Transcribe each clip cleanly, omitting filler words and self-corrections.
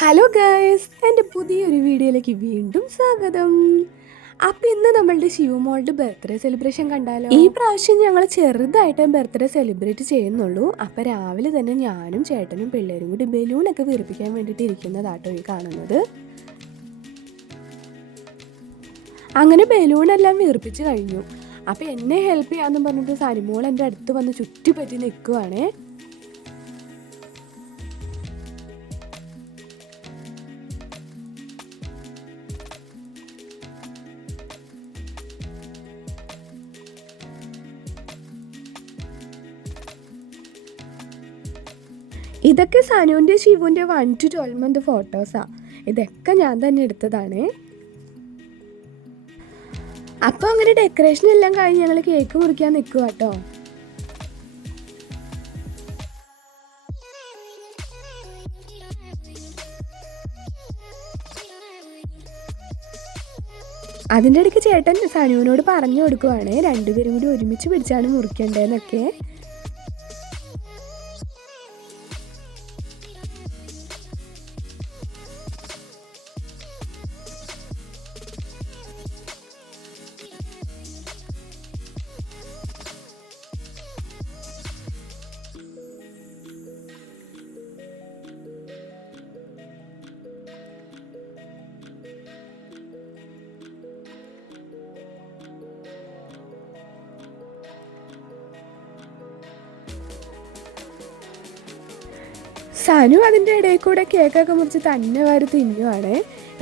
Hello guys, എൻ്റെ പുതിയൊരു വീഡിയോയിലേക്ക് വീണ്ടും സ്വാഗതം. അപ്പം ഇന്ന് നമ്മളുടെ ശിവമോളുടെ ബർത്ത്ഡേ സെലിബ്രേഷൻ കണ്ടാലോ. ഈ പ്രാവശ്യം ഞങ്ങൾ ചെറുതായിട്ട് ബർത്ത്ഡേ സെലിബ്രേറ്റ് ചെയ്യുന്നുള്ളൂ. അപ്പം രാവിലെ തന്നെ ഞാനും ചേട്ടനും പിള്ളേരും കൂടി ബലൂണൊക്കെ വീർപ്പിക്കാൻ വേണ്ടിയിട്ട് ഇരിക്കുന്നതാട്ടോ ഈ കാണുന്നത്. അങ്ങനെ ബലൂണെല്ലാം വീർപ്പിച്ച് കഴിഞ്ഞു. അപ്പം എന്നെ ഹെൽപ്പ് ചെയ്യാമെന്ന് പറഞ്ഞിട്ട് സനിമോൾ എൻ്റെ അടുത്ത് വന്ന് ചുറ്റിപ്പറ്റി നിൽക്കുവാണേ. ഇതൊക്കെ സനുവിൻ്റെ ശിവുൻ്റെ 1 to 12 month ഫോട്ടോസാണ്. ഇതൊക്കെ ഞാൻ തന്നെ എടുത്തതാണ്. അപ്പോൾ അങ്ങനെ ഡെക്കറേഷൻ എല്ലാം കഴിഞ്ഞ് ഞങ്ങൾ കേക്ക് മുറിക്കാൻ നിൽക്കുക കേട്ടോ. അതിൻ്റെ ഇടയ്ക്ക് ചേട്ടൻ സനുവിനോട് പറഞ്ഞു കൊടുക്കുവാണ് രണ്ടുപേരും കൂടി ഒരുമിച്ച് പിടിച്ചാണ് മുറിക്കേണ്ടതെന്നൊക്കെ. സനു അതിൻ്റെ ഇടയിൽ കൂടെ കേക്കൊക്കെ മുറിച്ച് തന്നെ വാരി തിന്നുവാണ്.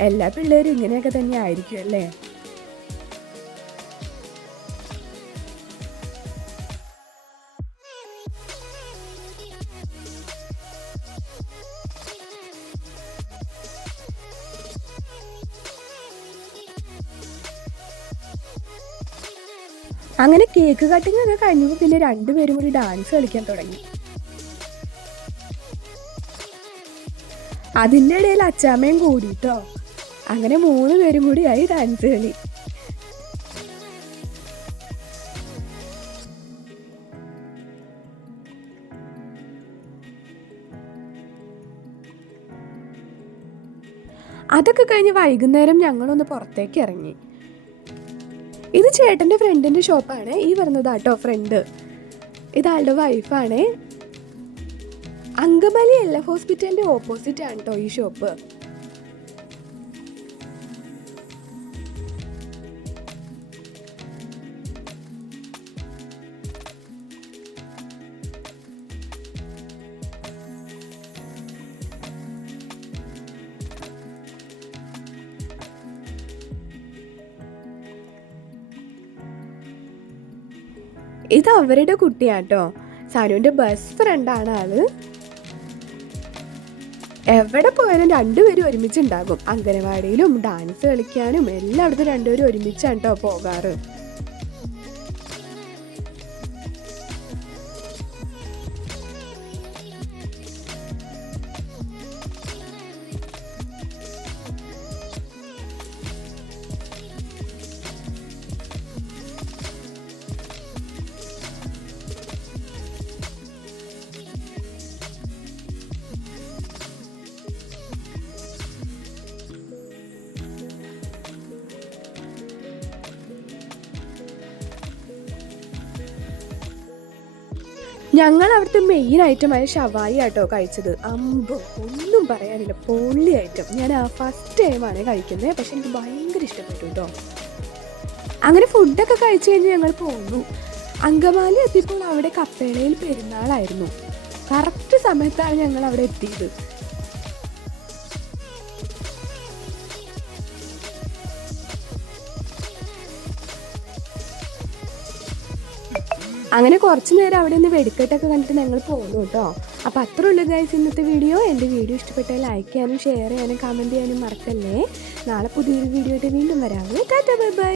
എല്ലാ പിള്ളേരും ഇങ്ങനെയൊക്കെ തന്നെ ആയിരിക്കും അല്ലേ. അങ്ങനെ കേക്ക് കട്ടിങ് ഒക്കെ കഴിഞ്ഞപ്പോൾ പിന്നെ രണ്ടുപേരും കൂടി ഡാൻസ് കളിക്കാൻ തുടങ്ങി. അതിൻ്റെ ഇടയിൽ അച്ചാമ്മയും കൂടിട്ടോ. അങ്ങനെ 3 പേരും കൂടിയായി ഡാൻസ് കളി. അതൊക്കെ കഴിഞ്ഞ് വൈകുന്നേരം ഞങ്ങളൊന്ന് പുറത്തേക്ക് ഇറങ്ങി. ഇത് ചേട്ടൻ്റെ ഫ്രണ്ടിൻ്റെ ഷോപ്പാണ്. ഈ വരുന്നതാട്ടോ ഫ്രണ്ട്. ഇതാളുടെ വൈഫാണ്. അങ്കമാലി LF ഹോസ്പിറ്റലിൻ്റെ ഓപ്പോസിറ്റ് ആണ് കേട്ടോ ഈ ഷോപ്പ്. ഇത് അവരുടെ കുട്ടിയാട്ടോ. സനുവിൻ്റെ ബെസ്റ്റ് ഫ്രണ്ടാണ് ആള്. എവിടെ പോയാലും രണ്ടുപേരും ഒരുമിച്ചുണ്ടാകും. അംഗനവാടിയിലും ഡാൻസ് കളിക്കാനും എല്ലായിടത്തും രണ്ടുപേരും ഒരുമിച്ചാണ് കേട്ടോ പോകാറ്. ഞങ്ങൾ അവിടുത്തെ മെയിൻ ഐറ്റമായ ഷവായി ആട്ടോ കഴിച്ചത്. ഒന്നും പറയാനില്ല, പൊള്ളി ഐറ്റം. ഞാൻ ഫസ്റ്റ് ടൈമാണ് കഴിക്കുന്നത്, പക്ഷെ എനിക്ക് ഭയങ്കര ഇഷ്ടപ്പെട്ടു കേട്ടോ. അങ്ങനെ ഫുഡൊക്കെ കഴിച്ചു കഴിഞ്ഞ് ഞങ്ങൾ പോന്നു. അങ്കമാലി എത്തിയപ്പോൾ അവിടെ കപ്പേളയിൽ പെരുന്നാളായിരുന്നു. കറക്റ്റ് സമയത്താണ് ഞങ്ങൾ അവിടെ എത്തിയത്. അങ്ങനെ കുറച്ച് നേരം അവിടെ നിന്ന് വെടിക്കെട്ടൊക്കെ കണ്ടിട്ട് ഞങ്ങൾ പോകുന്നു കേട്ടോ. അപ്പോൾ അത്ര ഉള്ളൂ ഗൈസ് ഇന്നത്തെ വീഡിയോ. എൻ്റെ വീഡിയോ ഇഷ്ടപ്പെട്ടാൽ ലൈക്ക് ചെയ്യാനും ഷെയർ ചെയ്യാനും കമൻറ്റ് ചെയ്യാനും മറക്കല്ലേ. നാളെ പുതിയൊരു വീഡിയോ ആയിട്ട് വീണ്ടും വരാമേ. Tata bye bye.